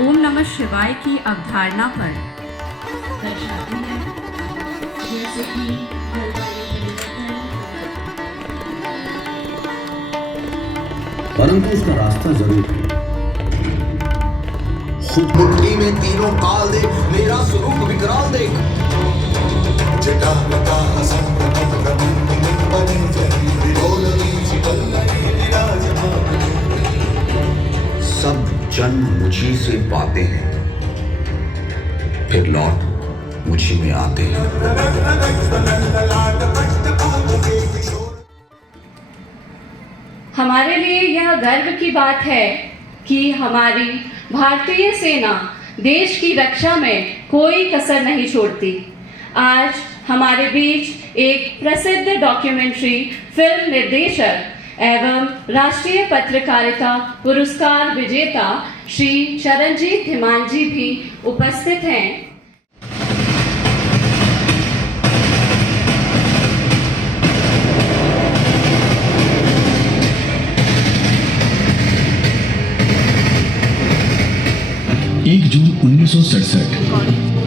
ओम नमः शिवाय की अवधारणा पर दर्शाती है, जैसे कि परंतु उसका रास्ता जरूर है। खुद मुट्ठी में तीनों काल दे, मेरा स्वरूप विकराल दे। सब जन मुझी से पाते हैं, फिर लौट मुझी में आते हैं। हमारे लिए यह गर्व की बात है कि हमारी भारतीय सेना देश की रक्षा में कोई कसर नहीं छोड़ती। आज हमारे बीच एक प्रसिद्ध डॉक्यूमेंट्री फिल्म निर्देशक एवं राष्ट्रीय पत्रकारिता पुरस्कार विजेता श्री चरणजीत धीमान जी भी उपस्थित हैं। जून 1967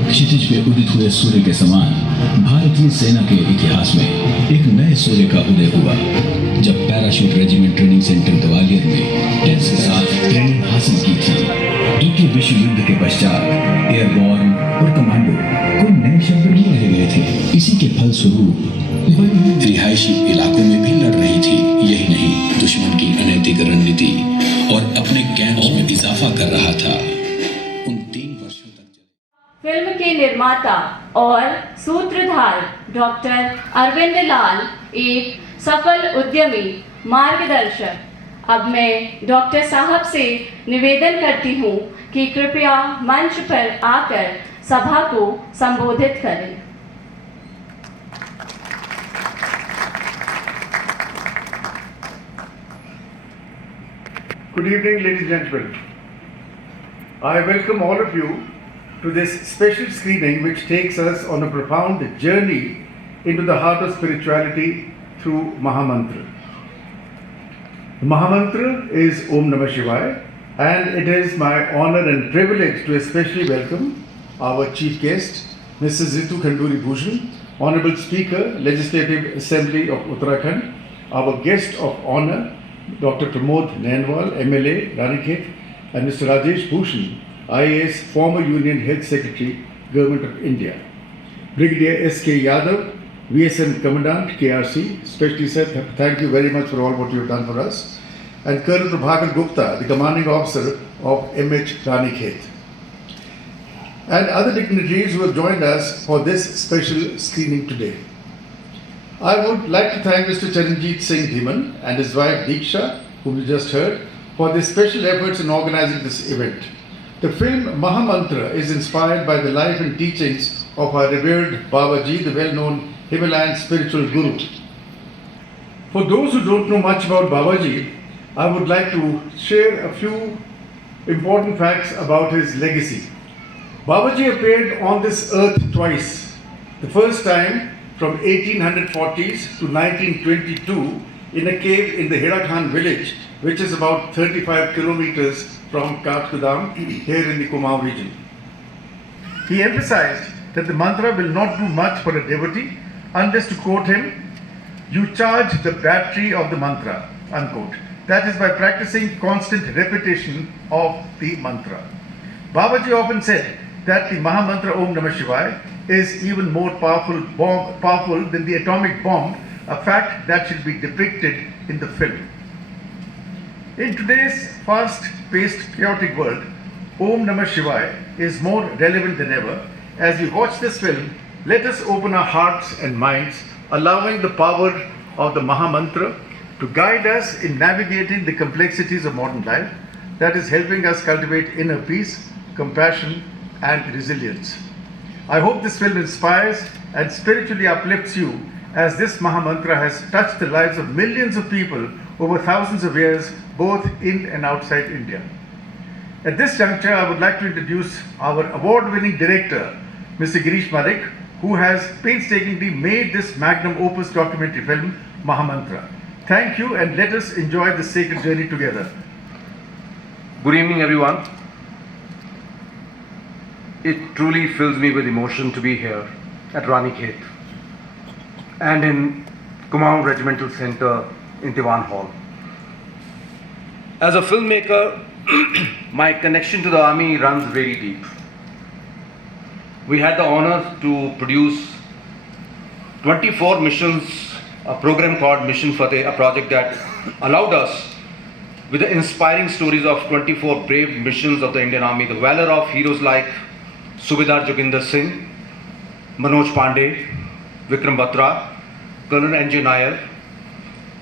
क्षितिज पे उदित हुए सूर्य के समान भारतीय सेना के इतिहास में एक नए सूर्य का उदय हुआ, जब parachute regiment training centre Gwalior में 10 के साथ ट्रेनिंग हासिल की थी। द्वितीय विश्व युद्ध के पश्चात एयरबॉर्न और कमांडो को नए शब्द भी रहे गए थे। इसी के फलस्वरूप रिहायशी इलाकों में भी लड़ रही थी। यही नहीं, दुश्मन की अनैतिक रणनीति और अपने कैंप्स में इजाफा कर रहा था। फिल्म के निर्माता और सूत्रधार डॉक्टर अरविंद लाल एक सफल उद्यमी मार्गदर्शक। अब मैं डॉक्टर साहब से निवेदन करती हूँ कि कृपया मंच पर आकर सभा को संबोधित करें। Good evening, ladies and gentlemen. I welcome all of you to this special screening which takes us on a profound journey into the heart of spirituality through Mahamantra. The Mahamantra is Om Namah Shivaya, and it is my honor and privilege to especially welcome our chief guest, Mrs. Ritu Khanduri Bhushan, Honorable Speaker, Legislative Assembly of Uttarakhand, our guest of honor, Dr. Pramod Nainwal, MLA, Ranikhet, and Mr. Rajesh Bhushan, IAS, former Union Health Secretary, Government of India. Brigadier S.K. Yadav, VSM Commandant, KRC, especially said, thank you very much for all what you have done for us. And Colonel Prabhakar Gupta, the Commanding Officer of MH Ranikhet. And other dignitaries who have joined us for this special screening today. I would like to thank Mr. Charanjit Singh Dhiman and his wife Diksha, whom you just heard, for their special efforts in organizing this event. The film Mahamantra is inspired by the life and teachings of our revered Babaji, the well-known Himalayan spiritual guru. For those who don't know much about Babaji, I would like to share a few important facts about his legacy. Babaji appeared on this earth twice. The first time from 1840s to 1922 in a cave in the Hirakhan village, which is about 35 kilometers from Kathgodam here in the Kumaon region. He emphasized that the mantra will not do much for a devotee unless, to quote him, you charge the battery of the mantra, unquote. That is by practicing constant repetition of the mantra. Babaji often said that the Mahamantra Om Namah Shivaya is even more powerful than the atomic bomb, a fact that should be depicted in the film. In today's fast-paced, chaotic world, Om Namah Shivaya is more relevant than ever. As we watch this film, let us open our hearts and minds, allowing the power of the Mahamantra to guide us in navigating the complexities of modern life, that is helping us cultivate inner peace, compassion, and resilience. I hope this film inspires and spiritually uplifts you, as this Mahamantra has touched the lives of millions of people over thousands of years, both in and outside India. At this juncture, I would like to introduce our award-winning director, Mr. Girish Malik, who has painstakingly made this magnum opus documentary film, Mahamantra. Thank you, and let us enjoy this sacred journey together. Good evening, everyone. it truly fills me with emotion to be here at Ranikhet and in Kumaon Regimental Center in Diwan Hall. As a filmmaker, my connection to the army runs very deep. We had the honor to produce 24 missions, a program called Mission Fateh, a project that allowed us with the inspiring stories of 24 brave missions of the Indian Army, the valor of heroes like Subedar Joginder Singh, Manoj Pandey, Vikram Batra, Colonel N.J. Nair,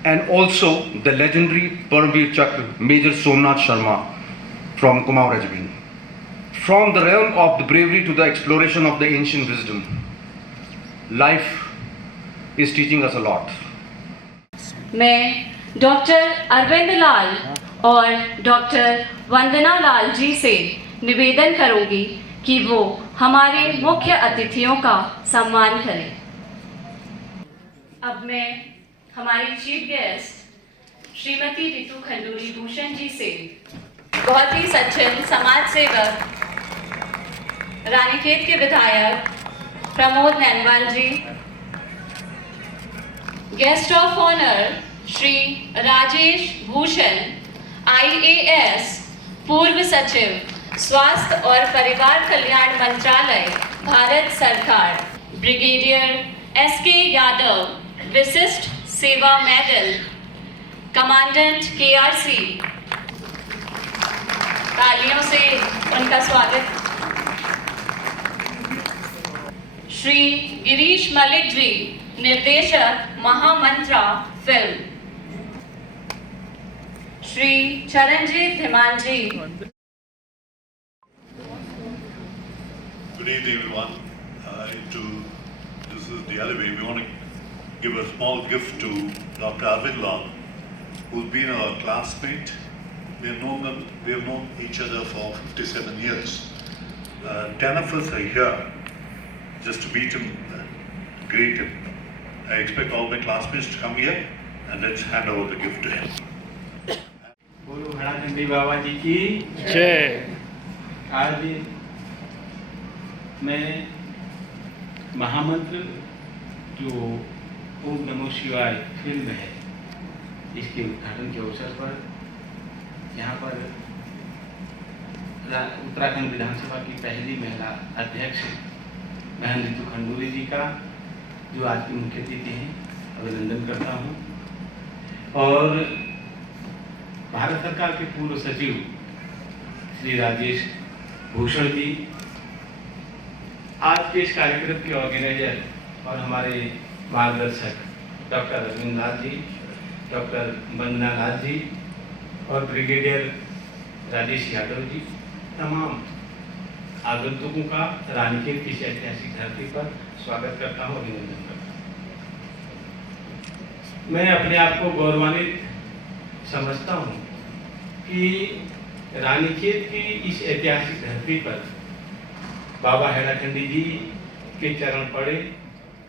and also the legendary Paramveer Chakra, Major Somnath Sharma from Kumaon Regiment. From the realm of the bravery to the exploration of the ancient wisdom, life is teaching us a lot. मैं doctor Arvind लाल और doctor वंदना लाल जी से निवेदन करूंगी कि वो हमारे मुख्य अतिथियों का सम्मान करें। अब मैं हमारी चीफ गेस्ट श्रीमती रितु खंडूरी भूषण जी से बहुत ही सज्जन समाज सेवक रानीखेत के विधायक Pramod Nainwal ji, guest of honour Shri Rajesh Bhushan IAS, पूर्व सचिव स्वास्थ्य और परिवार कल्याण मंत्रालय भारत सरकार, ब्रिगेडियर SK यादव, विशिष्ट सेवा मेडल, कमांडेंट KRC, तालियों से उनका स्वागत। श्री गिरीश मलिक जी, निर्देशक महामंत्रा film, Shri Charanjit Dhiman ji. Good evening, everyone. This is the other way. We want to give a small gift to Dr. Arvind Lal, who's been our classmate. We have known each other for 57 years. 10 of us are here just to meet him, greet him. I expect all my classmates to come here and let's hand over the gift to him. बोलो हराखंडी बाबा जी की जय। आज मैं महामंत्र जो ओम नमो शिवाय film है, इसके उद्घाटन के अवसर पर यहाँ पर उत्तराखंड विधानसभा की पहली महिला अध्यक्ष बहन रितु खंडूरी जी का, जो आज की मुख्य अतिथि हैं, अभिनंदन करता हूँ। और भारत सरकार के पूर्व सचिव श्री राजेश भूषण जी, आज के इस कार्यक्रम के ऑर्गेनाइजर और हमारे मार्गदर्शक डॉक्टर अरविंद लाल जी, डॉक्टर वंदना लाल जी और ब्रिगेडियर राजेश यादव जी, तमाम आगंतुकों का रानीखेत की ऐतिहासिक धरती पर स्वागत करता हूँ, अभिनंदन करता हूँ। मैं अपने आप को गौरवान्वित समझता हूँ कि रानीखेत की इस ऐतिहासिक धरती पर बाबा हैलाखंडी जी के चरण पड़े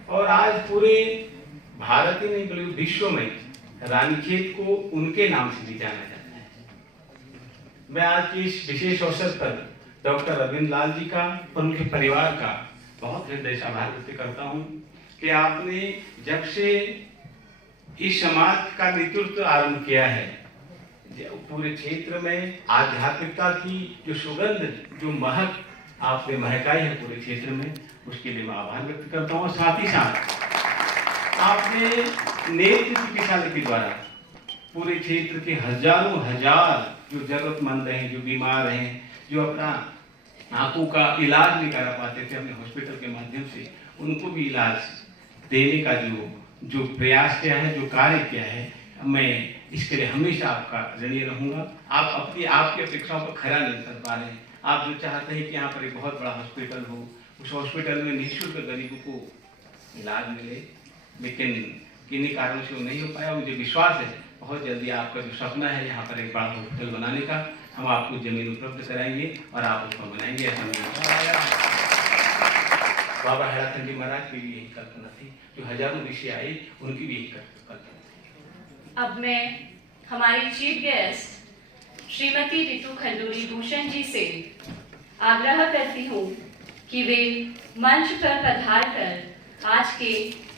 और आज पूरे भारत ही नहीं बल्कि विश्व में रानीखेत को उनके नाम से भी जाना जाता है। मैं आज के इस विशेष अवसर पर डॉक्टर अरविंद लाल जी का और उनके परिवार का बहुत हृदय से आभार व्यक्त करता हूँ कि आपने जब से इस समाज का नेतृत्व आरंभ किया है, पूरे क्षेत्र में आध्यात्मिकता की जो सुगंध, जो महक आपने महकाई है पूरे क्षेत्र में, उसके लिए मैं आभार व्यक्त करता हूँ। और साथ ही साथ आपने नेतृत्व की शाला के द्वारा पूरे क्षेत्र के हजारों हजार जो जरूरतमंद हैं, जो बीमार हैं, जो अपना आंखों का इलाज नहीं करा पाते थे, अपने हॉस्पिटल के माध्यम से उनको भी इलाज देने का जो प्रयास किया है, जो कार्य किया है, मैं इसके लिए हमेशा आपका ऋणी रहूँगा। आप आपकी अपेक्षाओं पर खरा नहीं कर पा रहे हैं। आप जो चाहते हैं कि यहाँ पर एक बहुत बड़ा हॉस्पिटल हो, उस हॉस्पिटल में निःशुल्क गरीबों को इलाज मिले, लेकिन किन्हीं कारणों से वो नहीं हो पाया। मुझे विश्वास है बहुत जल्दी आपका जो सपना है यहाँ पर एक बड़ा हॉस्पिटल बनाने का, हम आपको जमीन उपलब्ध कराएंगे और आप उसको बनाएंगे, ऐसा मुझे बाबा हैलाखंडी महाराज की भी यही कल्पना थी, जो हजारों ऋषि आए उनकी भी यही कल्पना थी। अब मैं हमारी चीफ गेस्ट श्रीमती रितु खंडूरी भूषण जी से आग्रह करती हूँ कि वे मंच पर पधार कर आज के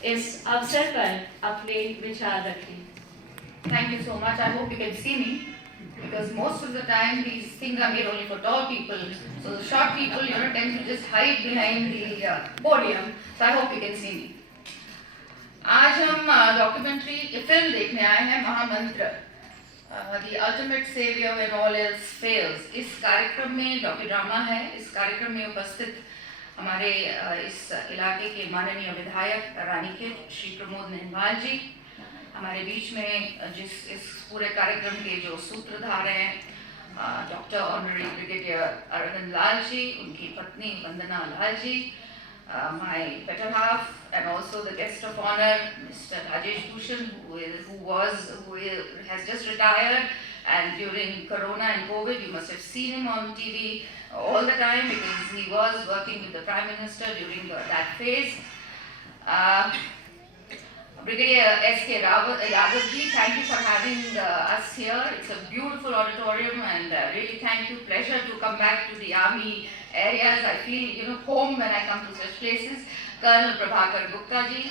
इस अवसर पर अपने विचार रखें। Thank you so much. I hope you can see me because most of the time these things are made only for tall people. So the short people, tend to just hide behind the podium. So I hope you can see me. आज हम documentary film देखने आए हैं महामंत्र, The Ultimate Savior When All Else Fails। इस कार्यक्रम में docudrama है। इस कार्यक्रम में उपस्थित हमारे इस इलाके के माननीय विधायक रानीखेत श्री प्रमोद नेहवाल जी, हमारे बीच में इस पूरे कार्यक्रम के जो सूत्रधार हैं doctor honorary brigadier Arvind Lal ji, उनकी पत्नी वंदना Lal ji, my better half, and also the guest of honor Mr. Rajesh Bhushan, who has just retired, and during Corona and COVID you must have seen him on TV all the time because he was working with the Prime Minister during that phase. Brigadier S.K. Yadav ji, thank you for having us here. It's a beautiful auditorium and really thank you. Pleasure to come back to the army areas. I feel, home when I come to such places. Colonel Prabhakar Gupta ji,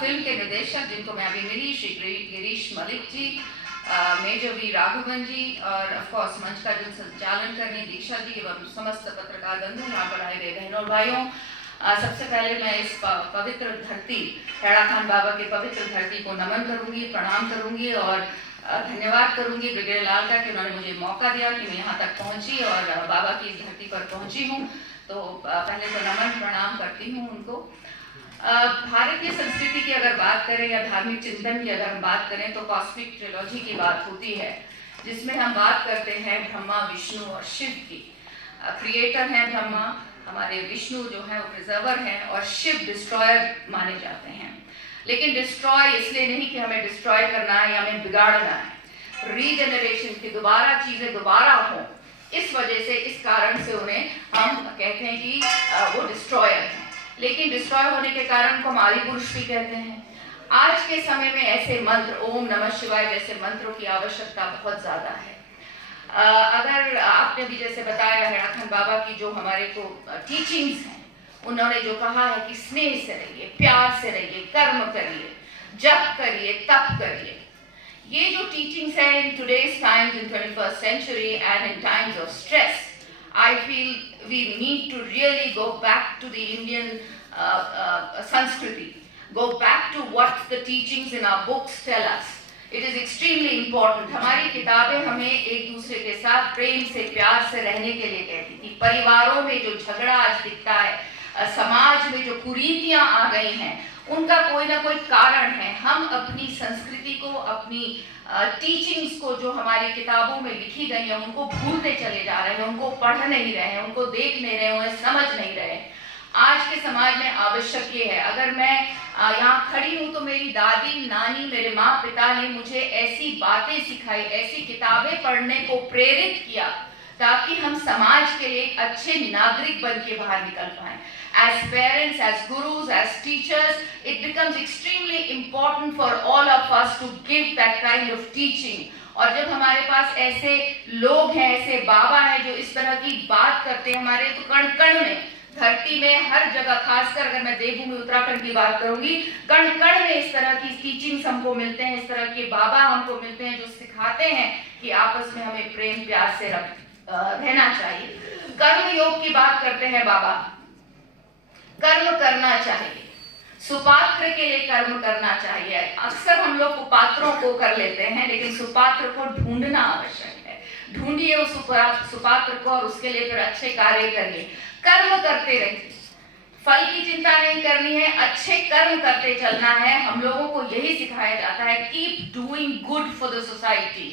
film के निर्देशक जिनको मैं अभी मिली Shri Girish Malik ji, major we Raghavan जी, और of course मंच का जो संचालन करने दीक्षा जी एवं समस्त पत्रकार बंधु, यहाँ पर आए हुए बहनों और भाइयों, सबसे पहले मैं इस पवित्र धरती हैड़ा खान बाबा के पवित्र धरती को नमन करूंगी, प्रणाम करूंगी और धन्यवाद करूंगी ब्रिगेडियर लाल का कि उन्होंने मुझे मौका दिया कि मैं यहाँ तक पहुँची और बाबा की इस धरती पर पहुँची हूँ। तो पहले तो नमन प्रणाम करती हूँ उनको। भारतीय संस्कृति की अगर बात करें या धार्मिक चिंतन की अगर हम बात करें तो कॉस्मिक ट्रिलॉजी की बात होती है, जिसमें हम बात करते हैं ब्रह्मा, विष्णु और शिव की। क्रिएटर हैं ब्रह्मा, हमारे विष्णु जो है वो प्रिजर्वर हैं और शिव डिस्ट्रॉयर माने जाते हैं। लेकिन डिस्ट्रॉय इसलिए नहीं कि हमें डिस्ट्रॉय करना है या हमें बिगाड़ना है, रीजनरेशन की दोबारा चीजें दोबारा हो, इस वजह से इस कारण से उन्हें हम कहते हैं कि वो डिस्ट्रॉयर हैं। लेकिन डिस्ट्रॉय होने के कारण को हम आदि पुरुष भी कहते हैं। आज के समय में ऐसे मंत्र, ओम नमः शिवाय जैसे मंत्रों की आवश्यकता बहुत ज्यादा है। अगर आपने भी जैसे बताया हैड़ा खान बाबा की जो हमारे को टीचिंग्स हैं, उन्होंने जो कहा है कि स्नेह से रहिए, प्यार से रहिए, कर्म करिए, जप करिए, तप करिए, ये जो टीचिंग्स हैं in today's times, in 21st century and in times of stress, I feel we need to really go back to the Indian Sanskriti, go back to what the teachings in our books tell us. It is extremely important. हमारी किताबें हमें एक दूसरे के साथ प्रेम से, प्यार से रहने के लिए कहती थी। परिवारों में जो झगड़ा आज दिखता है, समाज में जो कुरीतियां आ गई हैं, उनका कोई ना कोई कारण है। हम अपनी संस्कृति को, अपनी टीचिंग्स को जो हमारी किताबों में लिखी गई है, उनको भूलते चले जा रहे हैं, उनको पढ़ नहीं रहे हैं, उनको देख नहीं रहे हैं, उन्हें समझ नहीं रहे हैं। आज के समाज में आवश्यक ये है। अगर मैं यहाँ खड़ी हूँ तो मेरी दादी, नानी, मेरे माँ पिता ने मुझे ऐसी बातें सिखाई, ऐसी किताबें पढ़ने को प्रेरित किया ताकि हम समाज के लिए एक अच्छे नागरिक बन के बाहर निकल पाएं। As parents, as gurus, as teachers, it becomes extremely important for all of us to give that kind of teaching. और जब हमारे पास ऐसे लोग हैं, ऐसे बाबा हैं जो इस तरह की बात करते हैं, हमारे तो कण कण में, धरती में हर जगह, खासकर अगर मैं देवभूमि उत्तराखंड की बात करूंगी, कण कण में इस तरह की टीचिंग्स हमको मिलते हैं, इस तरह के बाबा हमको मिलते हैं जो सिखाते हैं कि आपस में हमें प्रेम प्यार से रहना चाहिए। कर्म योग की बात करते हैं बाबा, कर्म करना चाहिए, सुपात्र के लिए कर्म करना चाहिए। अक्सर हम लोग कुपात्रों को कर लेते हैं, लेकिन सुपात्र को ढूंढना आवश्यक है। ढूंढिए उस सुपात्र को और उसके लिए फिर अच्छे कार्य करिए, कर्म करते रहिए। फल की चिंता नहीं करनी है, अच्छे कर्म करते चलना है। हम लोगों को यही सिखाया जाता है, keep doing good for the society,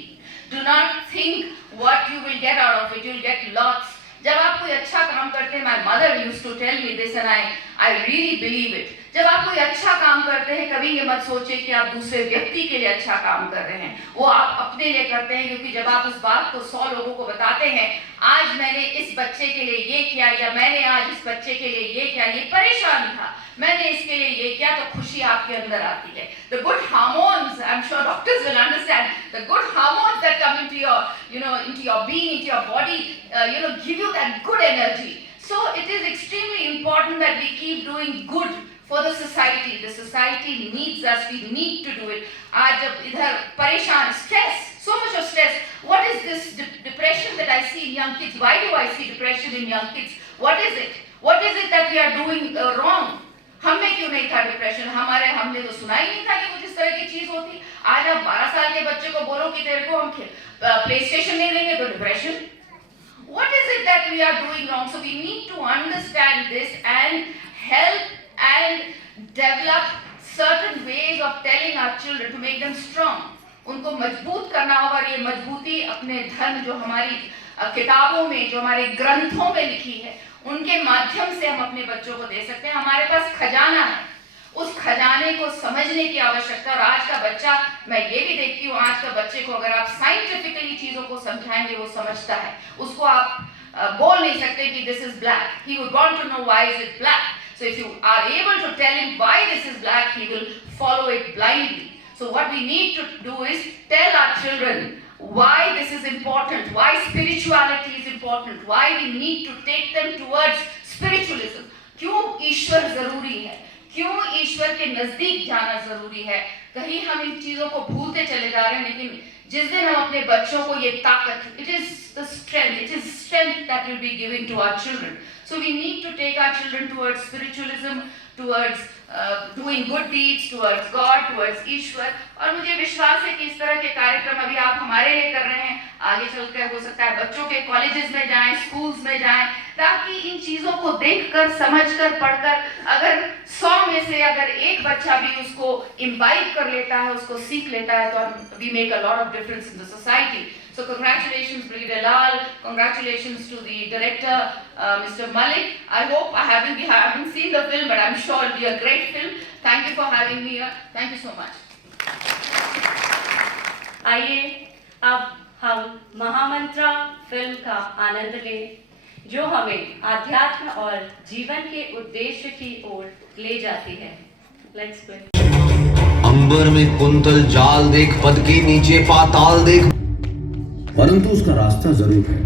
do not think what you will get out of it, you will get lots. जब आप कोई अच्छा काम करते हैं, my mother used to tell me this and I really believe it, जब आप कोई अच्छा काम करते हैं, कभी ये मत सोचिए कि आप दूसरे व्यक्ति के लिए अच्छा काम कर रहे हैं, वो आप अपने लिए करते हैं। क्योंकि जब आप उस बात को 100 लोगों को बताते हैं, आज मैंने इस बच्चे के लिए ये किया, या मैंने आज इस बच्चे के लिए ये किया, ये परेशान था, मैंने इसके लिए ये किया, तो खुशी आपके अंदर आती है। The good hormones, I'm sure doctors will understand, the good hormones that come into your, into your being, into your body, give you that good energy. So it is extremely important that we keep doing good for the society. The society needs us. We need to do it. आज जब इधर परेशान, stress, so much of stress. What is this depression that I see in young kids? Why do I see depression in young kids? What is it? What is it that we are doing wrong? हम में क्यों नहीं था depression? हमने तो सुना ही नहीं था कि कुछ इस तरह की चीज होती। आज आप 12 साल के बच्चे को बोलो कि तेरे को हम प्ले स्टेशन नहीं देंगे तो depression. What is it that we are doing wrong? So we need to understand this and help and develop certain ways of telling our children to make them strong. उनको मजबूत करना होगा। ये मजबूती अपने धर्म जो हमारी किताबों में, जो हमारे ग्रंथों में लिखी है, उनके माध्यम से हम अपने बच्चों को दे सकते हैं। हमारे पास खजाना है, उस खजाने को समझने की आवश्यकता है। और आज का बच्चा, मैं ये भी देखती हूँ, आज का बच्चे को अगर आप साइंटिफिकली चीजों को समझाएंगे वो समझता है। उसको आप बोल नहीं सकते कि this is black. He would want to know why is it black. So if you are able to tell him why this is black, he will follow it blindly. So what we need to do is tell our children why this is important, why spirituality is important, why we need to take them towards spiritualism. क्यों ईश्वर जरूरी है, क्यों ईश्वर के नजदीक जाना जरूरी है। कहीं हम इन चीजों को भूलते चले जा रहे हैं, लेकिन जिस दिन हम अपने बच्चों को ये ताकत, it is strength that will be given to our children. So we need to take our children towards spiritualism, towards doing good deeds, towards God, towards ईश्वर। और मुझे विश्वास है कि इस तरह के कार्यक्रम अभी आप हमारे लिए कर रहे हैं, आगे चलकर हो सकता है बच्चों के कॉलेजेस में जाएं, स्कूल्स में जाएं, ताकि इन चीजों को देखकर, समझकर, पढ़कर अगर 100 में से अगर एक बच्चा भी उसको इम्बाइब कर लेता है, उसको सीख लेता है, तो we make a lot of difference in the society. So congratulations Brigadier Lal, congratulations to the director Mr. Malik. I hope I haven't seen the film, but I'm sure it'll be a great film. Thank you for having me here. Thank you so much. आइए अब हम महामंत्रा film का आनंद लें, जो हमें आध्यात्म और जीवन के उद्देश्य की ओर ले जाती है। Let's play. अंबर में कुंतल जाल देख, पद के नीचे पाताल देख, परंतु उसका रास्ता जरूर है।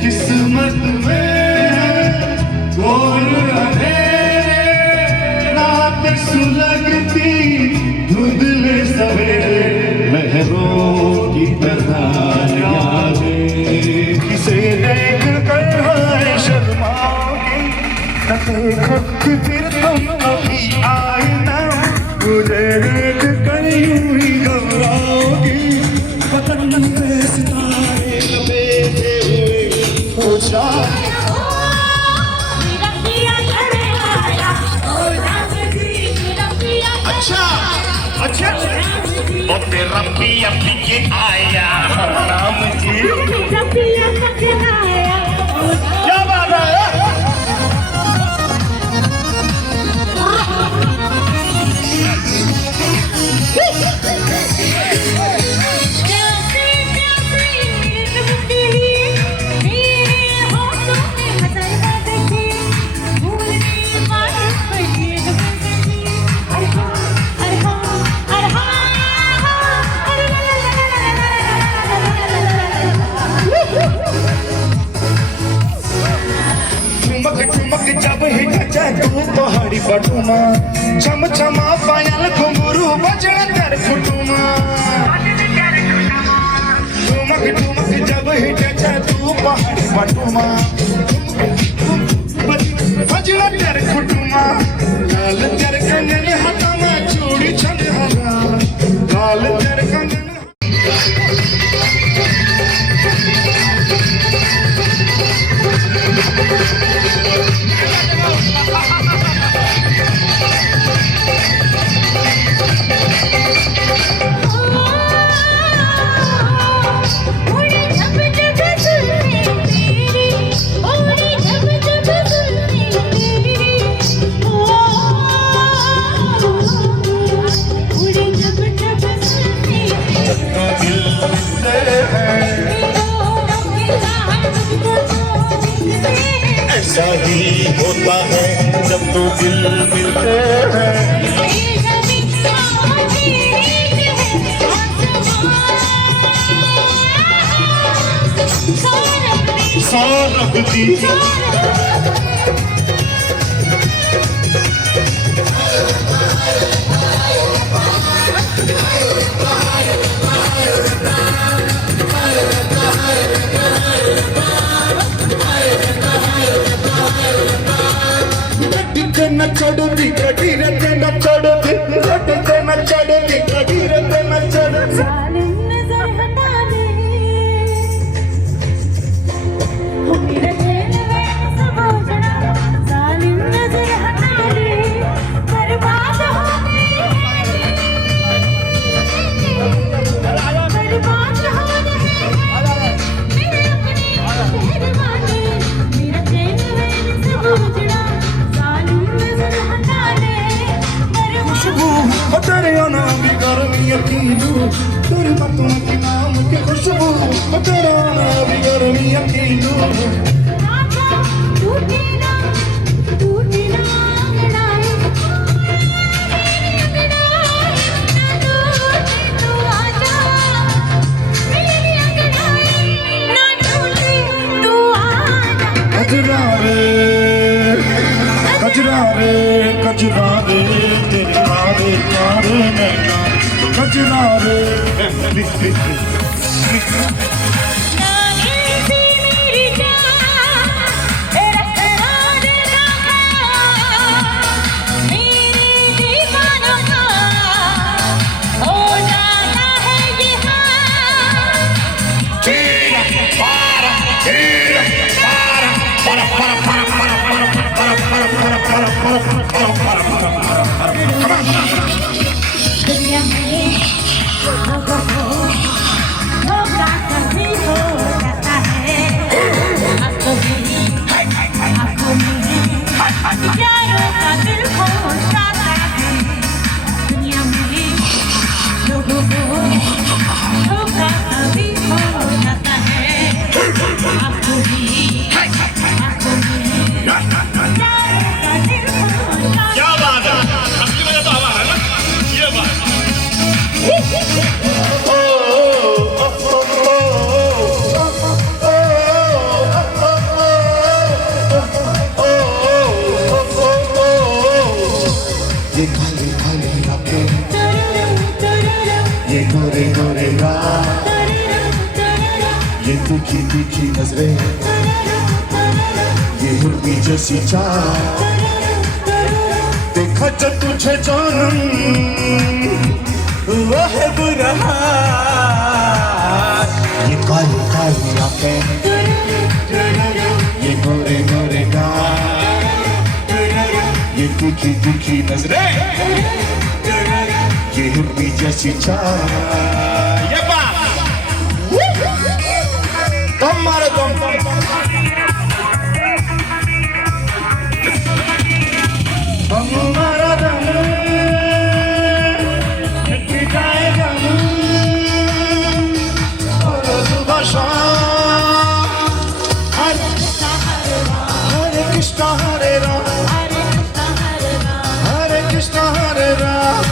किस्मत में कौन अंधेरे, रात सुलगती धुंधले सवेरे, लहरों की तरह यादें। किसे देख कर हाय शर्माओगी, न देखो फिर तुम कभी आए ना, मुझे देख कर यूं ही घबराओगी। पतन पे सितारे लपेटे अच्छा और तेरा पिया पीछे आया राम जी, क्या बात है। जब हिट तू पहाड़ी पटुमा, छम छमा पायल घुंघरू बजन कर फुटुमा। ठुमक ठुमक जब हिट तू पहाड़ी पटुमा, बजन कर फुटुमा। लाल तेरे कंगन हाथा में चूड़ी छन हरा, लाल तेरे कंगन। दिल मिलते हैं। सौरभ दी न चढ़ती कटी रहते न चढ़ती कटते न चढ़ती कटी रहते न चढ़ती। तेरे नाम की गर्मियाँ की लू तेरे बातों के नाम की खुशबू तेरे नाम की गर्मियाँ की लू। कजरा रे कजरा रे कजरा रे तेरे आरे प्यारे नैना कजरा रे। दुनिया में धोखा कभी हो जाता है। आंखों में प्यारों का दिल खो जाता है। दुनिया में लोगों को धोखा कभी हो जाता है। आंखों में प्यारों का दिल खो जाता है। क्या बात है, असली में तो हवा है ना ये बात। ये खाली खाली आंखें ये गोरे गोरे गाल ये दुखी दुखी नजरें ये मुर्गी जैसी चाल देखा जब तुझे जानम वह बुरा ये काली काली आंखें ये गोरे गोरे गाल ये दुखी दुखी नजरें ये मुर्गी जैसी चाल। ये बात तुम मारो तुम हमारा दम मिट जाएगा और सुबह शाम हरे कृष्णा हरे राम हरे कृष्णा हरे Ram.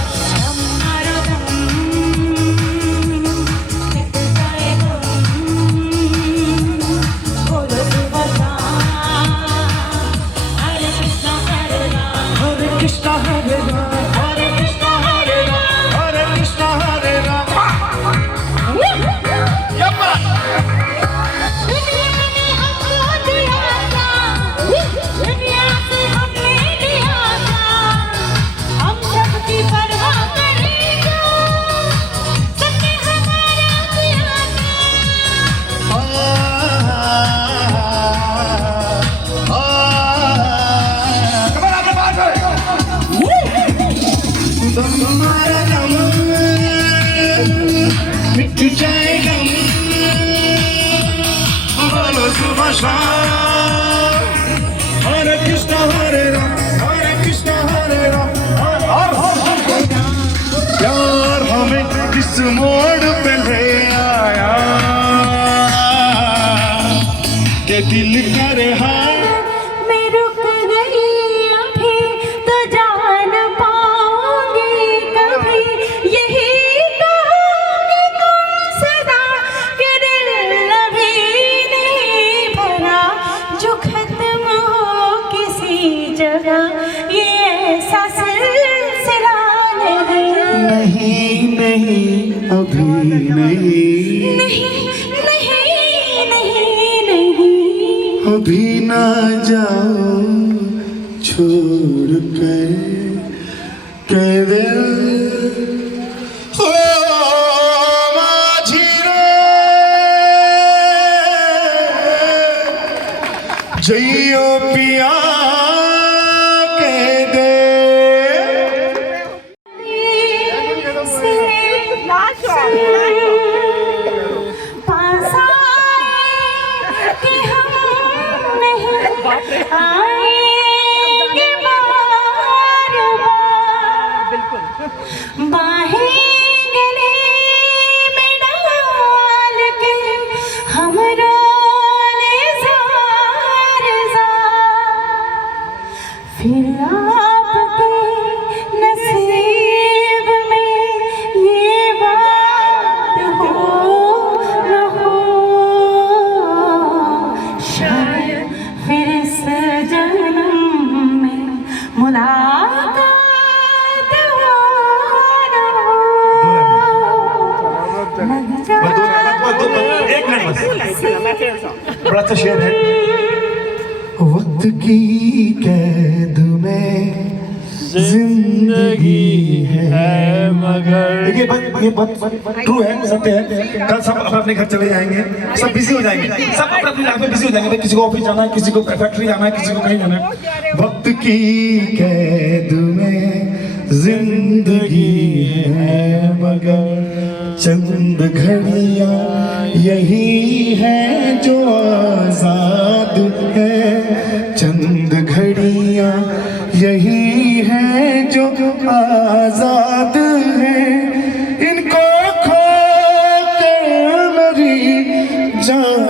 Krishna Hare Ram, Hare Krishna Hare Ram, Hare Krishna Hare Ram. Yappa. दुनिया ने हमको दिया था, दुनिया से हमने लिया था, हम सबकी परवाह करेंगे, सबने हमारा किया तुम्हारा नाम मिट जाएगा बोलो सुबह शाम हरे कृष्णा हरे राम हरे कृष्णा हरे राम। प्यार हमें किस मोड़ पे ले आया के दिल करे हाँ मैं रुक गई अभी जगह ये ऐसा सिलसिला नहीं नहीं अभी नहीं नहीं अभी ना जाओ छोड़ कर के दिल ओ माझी रे जइयो पिया के दे पास आए कि हम नहीं आएंगे बार बार बाहें गले में डाल के हम रोने ज़ार ज़ार फिर आपके नसीब में ये बात हो न हो शायद फिर इस जन्म में मुलाकात हो न हो लग जाए एक मिनट बड़ा अच्छा शेर है वक्त की कैद में जिंदगी है मगर ये बात ट्रू है सत्य है कल सब अपने घर चले जाएंगे सब बिजी हो जाएंगे सब अपनी लाइफ में बिजी हो जाएंगे किसी को ऑफिस जाना है किसी को फैक्ट्री जाना है किसी को कहीं जाना है वक्त की कैद में जिंदगी है मगर चंद घड़ियां यही है जो आजाद है चंद घड़ियां यही है जो आजाद है इनको खो कर मेरी जान